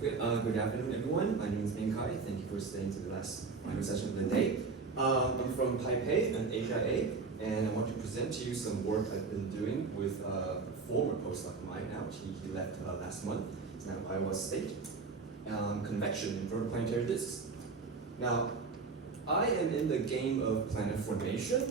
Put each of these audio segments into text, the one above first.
Good afternoon, everyone. My name is Kai. Thank you for staying to the last final session of the day. I'm from Taipei and ASIAA, and I want to present to you some work I've been doing with a former postdoc of mine now. He left last month. He's now at Iowa State. Convection in protoplanetary disks. Now, I am in the game of planet formation,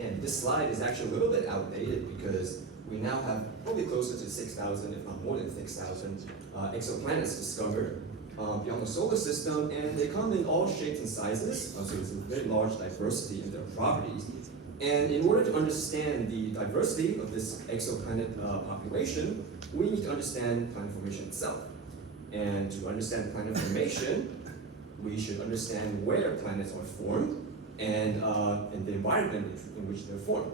and this slide is actually a little bit outdated because we now have probably closer to 6,000, if not more than 6,000, exoplanets discovered beyond the solar system, and they come in all shapes and sizes, so there's a very large diversity in their properties. And in order to understand the diversity of this exoplanet population, we need to understand planet formation itself. And to understand planet formation, we should understand where planets are formed and the environment in which they're formed.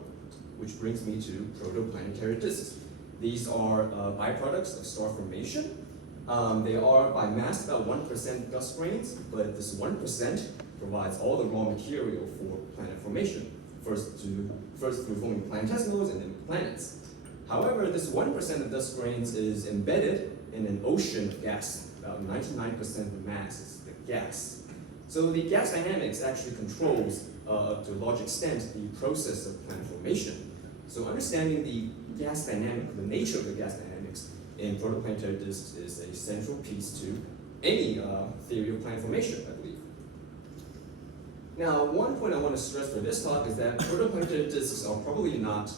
Which brings me to protoplanetary disks. These are byproducts of star formation. They are by mass about 1% dust grains, but this 1% provides all the raw material for planet formation, first through forming planetesimals and then planets. However, this 1% of dust grains is embedded in an ocean of gas. About 99% of the mass is the gas. So the gas dynamics actually controls, to a large extent, the process of planet formation. So understanding the gas dynamic, the nature of the gas dynamics in protoplanetary disks is a central piece to any theory of planet formation, I believe. Now, one point I want to stress for this talk is that protoplanetary disks are probably not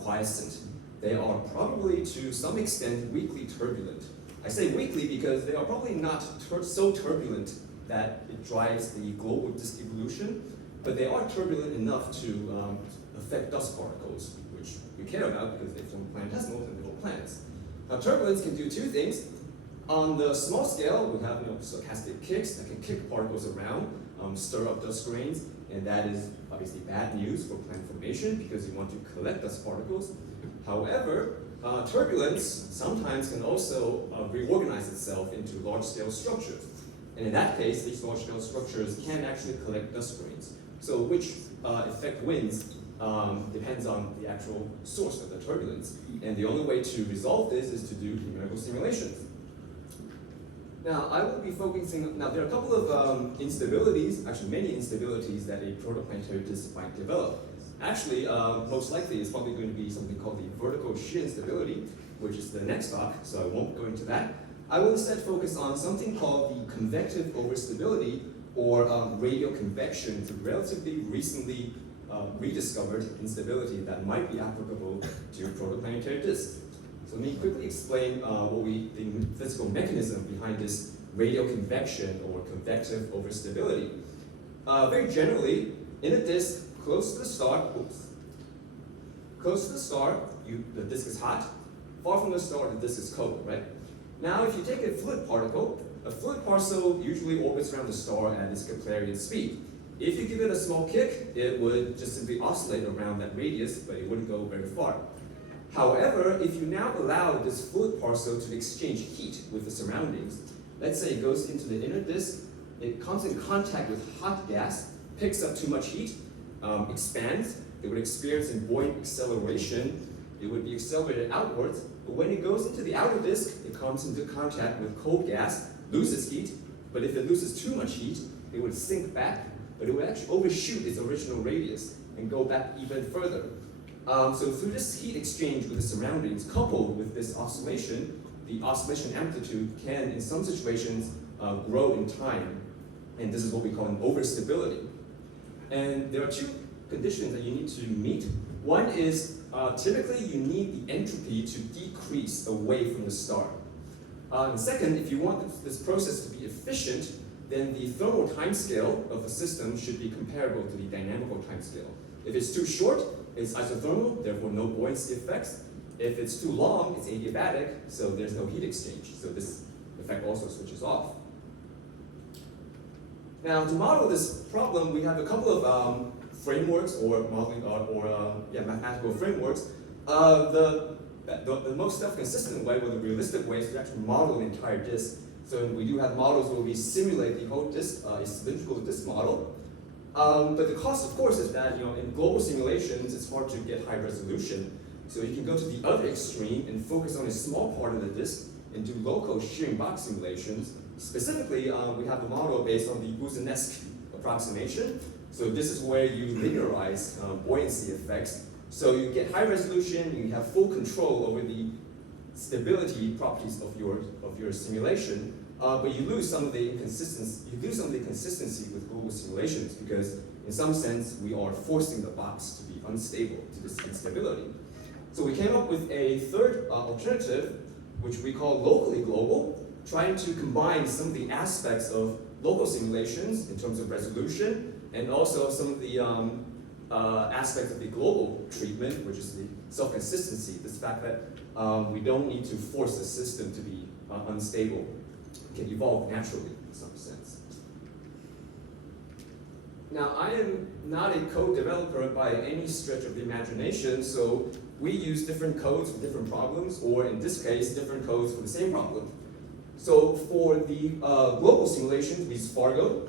quiescent. They are probably, to some extent, weakly turbulent. I say weakly because they are probably not so turbulent that it drives the global disk evolution, but they are turbulent enough to affect dust particles, which we care about because they form planetesimals and little planets. Now, turbulence can do two things. On the small scale, we have stochastic kicks that can kick particles around, stir up dust grains, and that is obviously bad news for planet formation because you want to collect dust particles. However, turbulence sometimes can also reorganize itself into large-scale structures. And in that case, these large-scale structures can actually collect dust grains. So which effect wins depends on the actual source of the turbulence. And the only way to resolve this is to do numerical simulations. Now, I will be focusing, now there are a couple of instabilities, actually many instabilities that a protoplanetary disk might develop. Actually, most likely it's probably going to be something called the vertical shear instability, which is the next talk, so I won't go into that. I will instead focus on something called the convective overstability, or radial convection. It's a relatively recently rediscovered instability that might be applicable to protoplanetary disks. So let me quickly explain the physical mechanism behind this radial convection or convective overstability. Very generally, in a disk close to the star, the disk is hot. Far from the star, the disk is cold, right? Now, if you take a fluid particle usually orbits around the star at its Keplerian speed. If you give it a small kick, it would just simply oscillate around that radius, but it wouldn't go very far. However, if you now allow this fluid particle to exchange heat with the surroundings, let's say it goes into the inner disk, it comes in contact with hot gas, picks up too much heat, expands, it would experience a buoyant acceleration, it would be accelerated outwards, but when it goes into the outer disk, it comes into contact with cold gas, loses heat, but if it loses too much heat, it would sink back, but it would actually overshoot its original radius and go back even further. So through this heat exchange with the surroundings, coupled with this oscillation, the oscillation amplitude can, in some situations, grow in time, and this is what we call an overstability. And there are two conditions that you need to meet. One is, typically you need the entropy to decrease away from the star. And second, if you want this process to be efficient, then the thermal timescale of the system should be comparable to the dynamical timescale. If it's too short, it's isothermal, therefore no buoyancy effects. If it's too long, it's adiabatic, so there's no heat exchange. So this effect also switches off. Now, to model this problem, we have a couple of frameworks or modeling mathematical frameworks. The most self-consistent way, or the realistic way, is to actually model an entire disk. So we do have models where we simulate the whole disk, a cylindrical disk model. But the cost, of course, is that in global simulations, it's hard to get high resolution. So you can go to the other extreme and focus on a small part of the disk and do local shearing box simulations. Specifically, we have a model based on the Boussinesq approximation. So this is where you linearize buoyancy effects. So you get high resolution, you have full control over the stability properties of your simulation, but you lose some of the consistency with global simulations, because in some sense we are forcing the box to be unstable to this instability. So we came up with a third alternative, which we call locally global, trying to combine some of the aspects of local simulations in terms of resolution, and also some of the aspects of the global treatment, which is the self-consistency, this fact that we don't need to force the system to be unstable. It can evolve naturally in some sense. Now, I am not a code developer by any stretch of the imagination, so we use different codes for different problems, or in this case, different codes for the same problem. So for the global simulations, we use Fargo.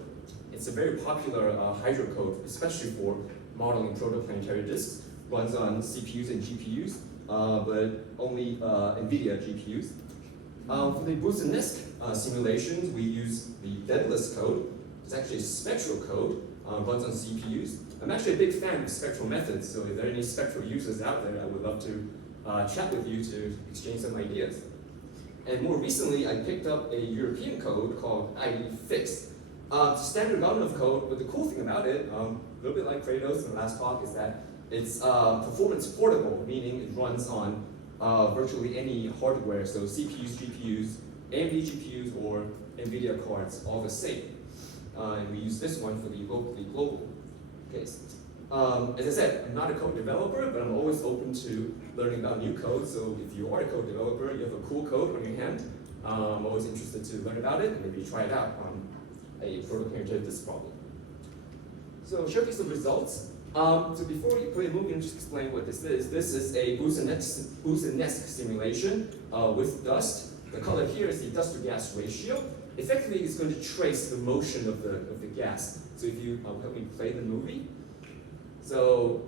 It's a very popular hydro code, especially for modeling protoplanetary disks. Runs on CPUs and GPUs, but only NVIDIA GPUs. For the Boussinesq simulations, we use the Daedalus code. It's actually a spectral code, runs on CPUs. I'm actually a big fan of spectral methods, so if there are any spectral users out there, I would love to chat with you to exchange some ideas. And more recently, I picked up a European code called IDFix. It's a standard amount of code, but the cool thing about it, a little bit like Kratos in the last talk, is that it's performance portable, meaning it runs on virtually any hardware, so CPUs, GPUs, AMD GPUs, or NVIDIA cards, all the same. And we use this one for the locally global case. As I said, I'm not a code developer, but I'm always open to learning about new code. So if you are a code developer, you have a cool code on your hand, I'm always interested to learn about it and maybe try it out on a protoplanetary disk problem. So showcase the results. So before we move in, just explain what this is. This is a Boussinesq simulation with dust. The color here is the dust to gas ratio. Effectively, it's going to trace the motion of the gas. So if you help me play the movie. So,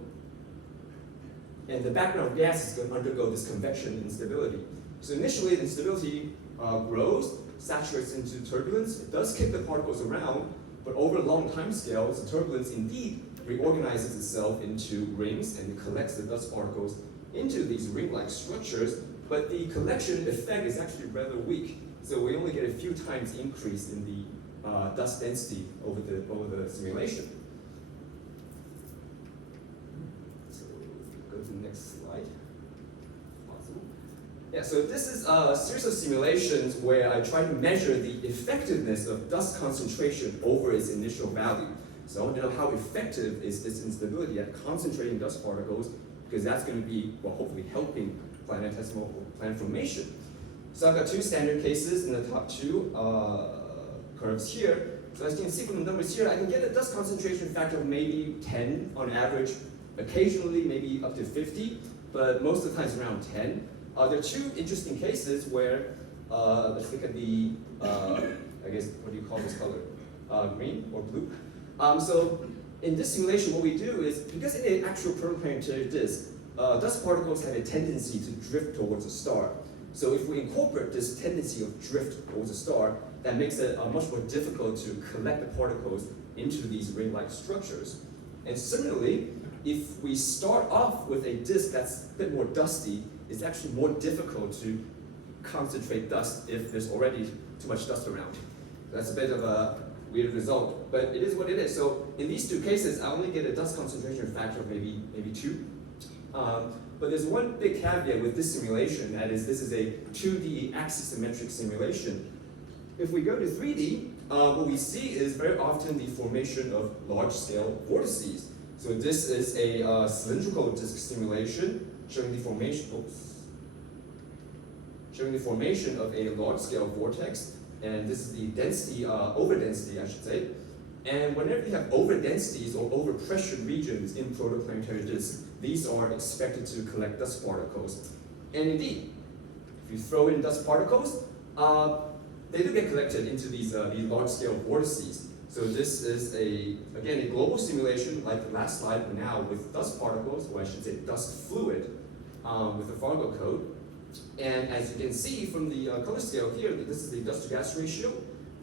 and the background of gas is going to undergo this convection instability. So initially, the instability grows, saturates into turbulence. It does kick the particles around, but over long time scales, the turbulence indeed reorganizes itself into rings and it collects the dust particles into these ring-like structures, but the collection effect is actually rather weak. So we only get a few times increase in the dust density over the simulation. So go to the next slide. Awesome. Yeah, so this is a series of simulations where I try to measure the effectiveness of dust concentration over its initial value. So I want to know how effective is this instability at concentrating dust particles, because that's going to be, well, hopefully helping planetesimal planet formation. So I've got two standard cases in the top two curves here. So as you can see from the numbers here, I can get a dust concentration factor of maybe 10 on average, occasionally maybe up to 50, but most of the time it's around 10. There are two interesting cases where, let's look at the, I guess, what do you call this color? Green or blue? So in this simulation, what we do is, because in an actual protoplanetary disk, dust particles have a tendency to drift towards a star. So if we incorporate this tendency of drift towards a star, that makes it much more difficult to collect the particles into these ring-like structures. And similarly, if we start off with a disk that's a bit more dusty, it's actually more difficult to concentrate dust if there's already too much dust around. That's a bit of a weird result, but it is what it is. So in these two cases, I only get a dust concentration factor of maybe 2. But there's one big caveat with this simulation, that is, this is a 2D axisymmetric simulation. If we go to 3D, what we see is very often the formation of large-scale vortices. So this is a cylindrical disk simulation showing the formation of a large-scale vortex, and this is the density, overdensity, I should say. And whenever you have overdensities or overpressured regions in protoplanetary disks, these are expected to collect dust particles. And indeed, if you throw in dust particles, they do get collected into these large-scale vortices. So this is, again, a global simulation like the last slide, but now with dust particles, or I should say dust fluid, with the Fargo code. And as you can see from the color scale here, this is the dust to gas ratio.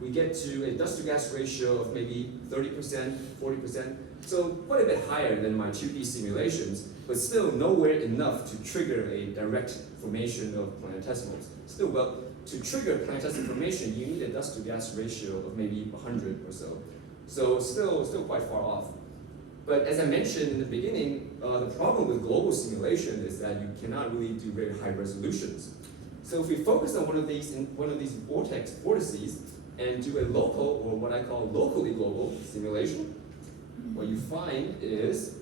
We get to a dust to gas ratio of maybe 30%, 40%. So quite a bit higher than my 2D simulations, but still nowhere enough to trigger a direct formation of planetesimals. Still, well, to trigger planetesimal formation, you need a dust to gas ratio of maybe 100 or so. So still quite far off. But as I mentioned in the beginning, the problem with global simulation is that you cannot really do very high resolutions. So if we focus on one of these vortices and do a local, or what I call locally global simulation, what you find is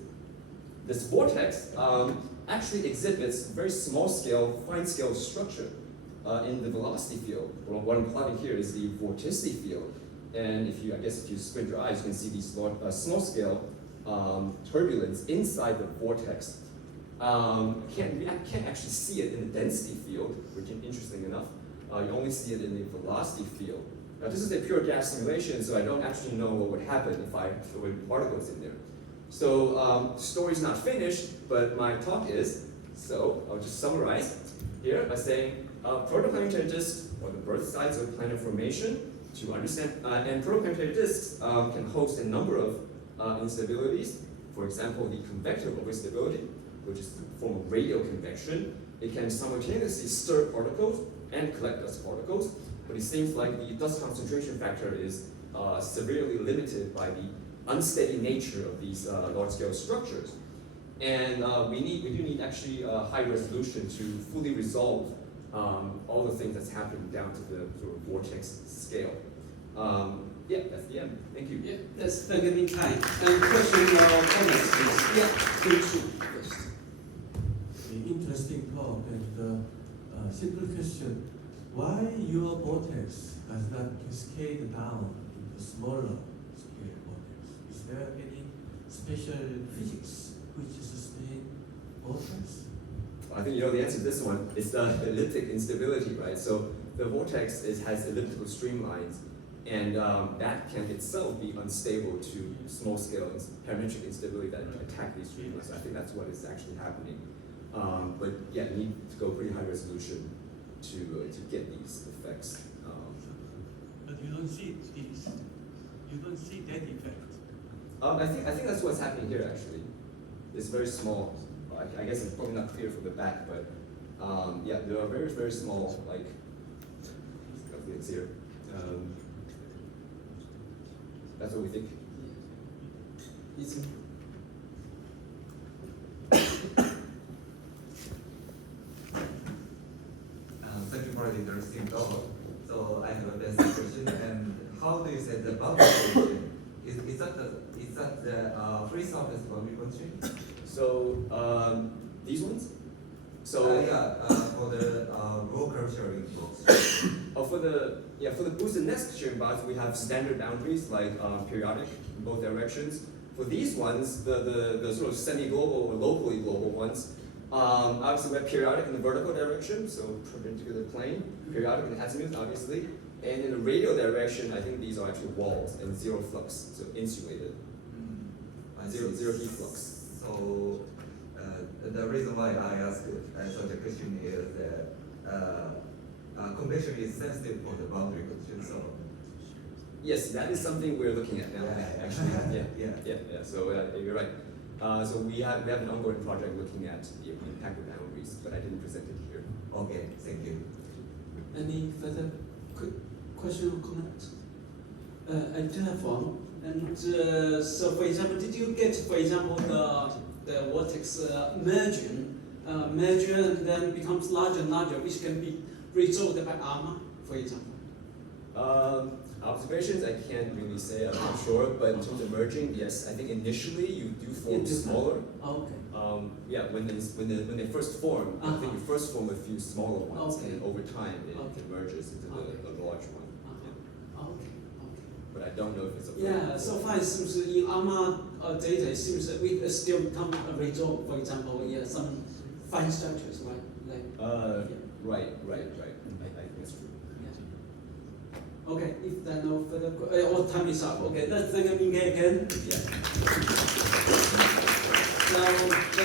this vortex actually exhibits very small scale, fine scale structure in the velocity field. Well, what I'm plotting here is the vorticity field. And if you squint your eyes, you can see these small scale turbulence inside the vortex. I can't actually see it in the density field, which is interesting enough. You only see it in the velocity field. Now this is a pure gas simulation, so I don't actually know what would happen if I throw in particles in there. So story's not finished, but my talk is, so I'll just summarize here by saying protoplanetary disks are the birth sites of planet formation. To understand, and protoplanetary disks can host a number of instabilities. For example, the convective overstability, which is the form of radial convection. It can simultaneously stir particles and collect dust particles, but it seems like the dust concentration factor is severely limited by the unsteady nature of these large-scale structures. And we do need actually high resolution to fully resolve all the things that's happening down to the sort of vortex scale. Yeah, that's the end. Thank you. Yeah, that's the giving time. And question or comments, please. Yeah, please. Interesting talk and simple question. Why your vortex does not cascade down into smaller scale vortex? Is there any special physics which sustain vortex? I think you know the answer to this one. It's the elliptic instability, right? So the vortex has elliptical streamlines, and that can itself be unstable to small-scale parametric instability that attack these streamlines. So I think that's what is actually happening. But yeah, you need to go pretty high resolution to get these effects. But you don't see these. You don't see that effect. I think that's what's happening here actually. It's very small. I guess it's probably not clear from the back, but yeah, there are very, very small, like, things here. That's what we think. Thank you for the interesting talk. So I have a basic question. And how do you set the boundary condition? Is that the free surface boundary condition? So these ones. So for the local sharing box. Oh, for the boosted next sharing box, we have standard boundaries like periodic in both directions. For these ones, the sort of semi-global or locally global ones, obviously we have periodic in the vertical direction, so perpendicular plane, periodic in the azimuth, obviously, and in the radial direction, I think these are actually walls and zero flux, so insulated, zero heat flux. So the reason why I asked such a question is that convection is sensitive for the boundary condition. So yes, that is something we're looking at now. Yeah. Actually, Yeah. So you're right. So we have an ongoing project looking at the impact of boundaries, but I didn't present it here. Okay, thank you. Any further question or comment? A telephone. And so, for example, did you get, for example, the vortex merging, merger and then becomes larger and larger, which can be resolved by AMA, for example? Observations, I can't really say, I'm not sure, but in terms of merging, yes, I think initially you do form smaller. Oh, okay. Yeah, when they first form, I think you first form a few smaller ones, Okay. and over time it merges into the large one. Okay. But I don't know if it's a Yeah, so far it seems in AMA data, it seems that we still become a result, for example, some fine structures, right? Right. I think that's true. Okay, if there are no further time is up. Okay, let's thank you again. Yeah. So.